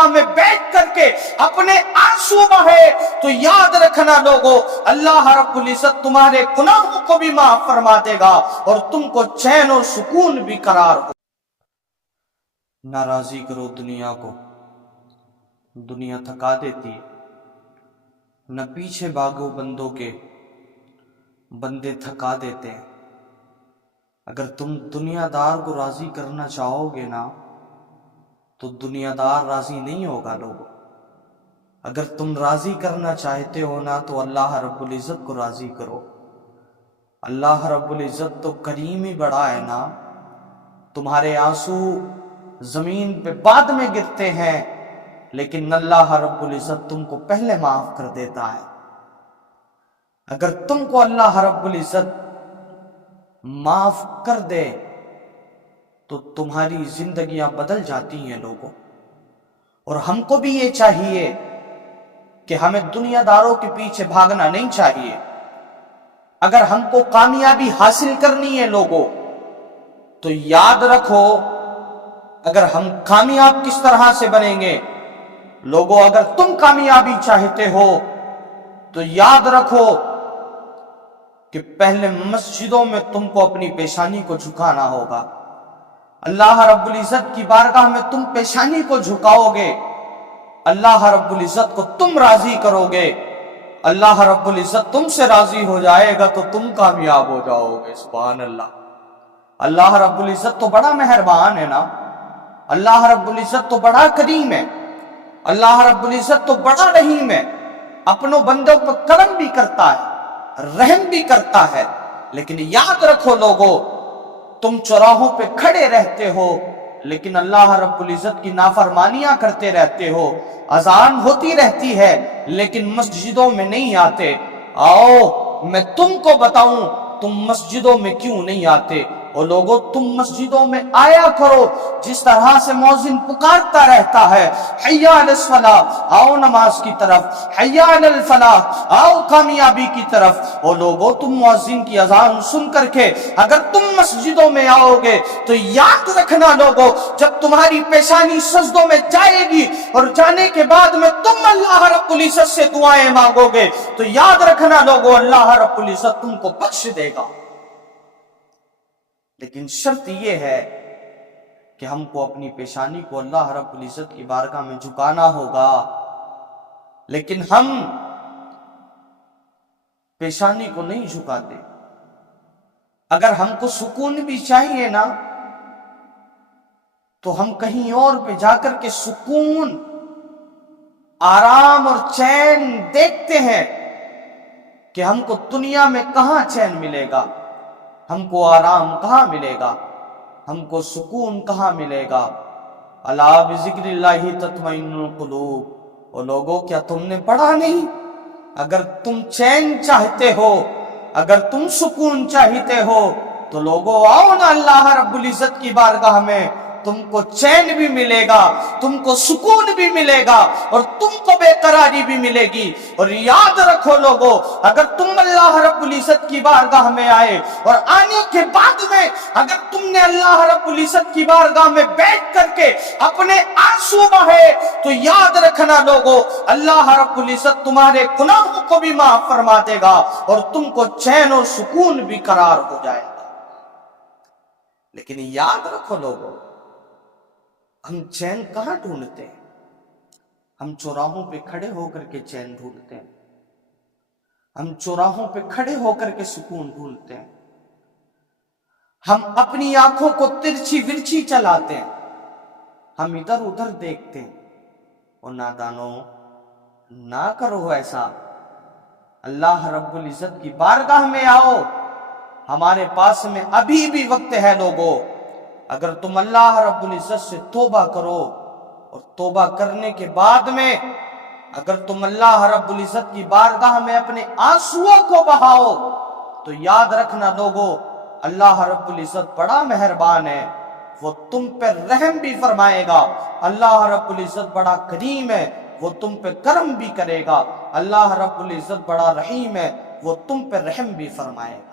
बारगाह में बैठ करके अपने आंसू बहे, तो याद रखना लोगों, अल्लाह रब्बुल इज्जत तुम्हारे गुनाहों को भी माफ फरमा देगा और तुमको चैन और सुकून भी करार हो। नाराजी करो दुनिया को, दुनिया थका देती है। न पीछे भागो बंदों के, बंदे थका देते हैं। अगर तुम दुनियादार को राजी करना चाहोगे ना, तो दुनियादार राजी नहीं होगा लोगों। अगर तुम राजी करना चाहते हो ना, तो अल्लाह रब्बुल इज्जत को राजी करो। अल्लाह रब्बुल इज्जत तो करीम ही बड़ा है ना। तुम्हारे आंसू जमीन पे बाद में गिरते हैं, लेकिन अल्लाह रब्बुल इज्जत तुमको पहले माफ कर देता है। अगर तुमको अल्लाह रब्बुल इज्जत माफ कर दे तो तुम्हारी जिंदगियां बदल जाती हैं लोगों। और हमको भी ये चाहिए कि हमें दुनियादारों के पीछे भागना नहीं चाहिए। अगर हमको कामयाबी हासिल करनी है लोगों, तो याद रखो, अगर हम कामयाब किस तरह से बनेंगे लोगों, अगर तुम कामयाबी चाहते हो तो याद रखो कि पहले मस्जिदों में तुमको अपनी पेशानी को झुकाना होगा। अल्लाह रब्बुल इज्जत की बारगाह में तुम पेशानी को झुकाओगे, अल्लाह रब्बुल इज्जत को तुम राजी करोगे, अल्लाह रब्बुल इज्जत तुमसे राजी हो जाएगा तो तुम कामयाब हो जाओगे। सुभान अल्लाह। अल्लाह रब्बुल इज्जत तो बड़ा मेहरबान है ना, अल्लाह रब्बुल इज्जत तो बड़ा करीम है, अल्लाह रब्बुल इज्जत तो बड़ा रहीम है। अपनों बंदों पर करम भी करता है, रहम भी करता है। लेकिन याद रखो लोगों, तुम चौराहों पे खड़े रहते हो, लेकिन अल्लाह रब्बुल इज्जत की नाफरमानियां करते रहते हो। अजान होती रहती है लेकिन मस्जिदों में नहीं आते। आओ मैं तुमको बताऊं, तुम मस्जिदों में क्यों नहीं आते। और लोगों, तुम मस्जिदों में आया करो। जिस तरह से मौजिन पुकारता रहता है, हय्या अलस फलाह, आओ नमाज की तरफ, हय्या अलल फलाह, आओ कामयाबी की तरफ। और लोगों, तुम मौजिन की अजान सुन करके अगर तुम मस्जिदों में आओगे तो याद रखना लोगों, जब तुम्हारी पेशानी सजदों में जाएगी और जाने के बाद में तुम अल्लाह रब्बुल इज्जत से दुआएं मांगोगे, तो याद रखना लोगों, अल्लाह रब्बुल इज्जत तुमको बख्श देगा। लेकिन शर्त यह है कि हमको अपनी पेशानी को अल्लाह रब्बुल इज्जत की बारगाह में झुकाना होगा। लेकिन हम पेशानी को नहीं झुकाते। अगर हमको सुकून भी चाहिए ना, तो हम कहीं और पे जाकर के सुकून, आराम और चैन देखते हैं कि हमको दुनिया में कहां चैन मिलेगा, हमको आराम कहां मिलेगा, हमको सुकून कहां मिलेगा। अला बिज़िक्रिल्लाहि तत्मइन्नुल कुलूब। और लोगों, क्या तुमने पढ़ा नहीं, अगर तुम चैन चाहते हो, अगर तुम सुकून चाहते हो, तो लोगों आओ ना अल्लाह रब्बुल इज्जत की बारगाह में, तुमको चैन भी मिलेगा, तुमको सुकून भी मिलेगा और तुमको बेकरारी भी मिलेगी। और याद रखो लोगों, अगर तुम अल्लाह रब्बुल इज्जत की बारगाह में आए और आने के बाद में अगर तुमने अल्लाह रब्बुल इज्जत की बारगाह में बैठ करके अपने आंसू बहे, तो याद रखना लोगों, अल्लाह रब्बुल इज्जत तुम्हारे गुनाहों को भी माफ फरमा देगा और तुमको चैन और सुकून भी करार हो जाएगा। लेकिन याद रखो लोगों, हम चैन कहां ढूंढते हैं? हम चौराहों पे खड़े होकर के चैन ढूंढते हैं, हम चौराहों पे खड़े होकर के सुकून ढूंढते हैं, हम अपनी आंखों को तिरछी विरछी चलाते हैं, हम इधर उधर देखते हैं। और नादानों, ना करो ऐसा। अल्लाह रब्बुल इज्जत की बारगाह में आओ, हमारे पास में अभी भी वक्त है लोगों। अगर तुम अल्लाह रब्बुल इज्जत से तौबा करो और तौबा करने के बाद में अगर तुम अल्लाह रब्बुल इज्जत की बारगाह में अपने आंसुओं को बहाओ, तो याद रखना लोगों, अल्लाह रब्बुल इज्जत बड़ा मेहरबान है, वो तुम पर रहम भी फरमाएगा। अल्लाह रब्बुल इज्जत बड़ा करीम है, वो तुम पे करम भी करेगा। अल्लाह रब्बुल इज्जत बड़ा रहीम है, वो तुम पे रहम भी फरमाएगा।